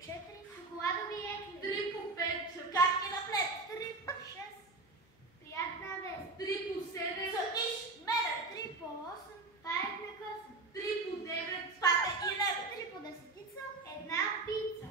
4 шоколадови екли. 3 по 5 Чакатки на плед. 3 по 6 приятна вест. 3 по 7 Сокиш меда. 3 по 8 паек на късен. 3 по 9 Пата и лева. 3 по 10 една пица.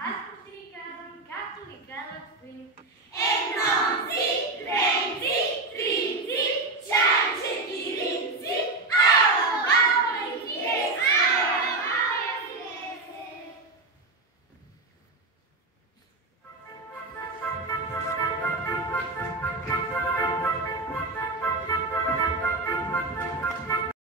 あ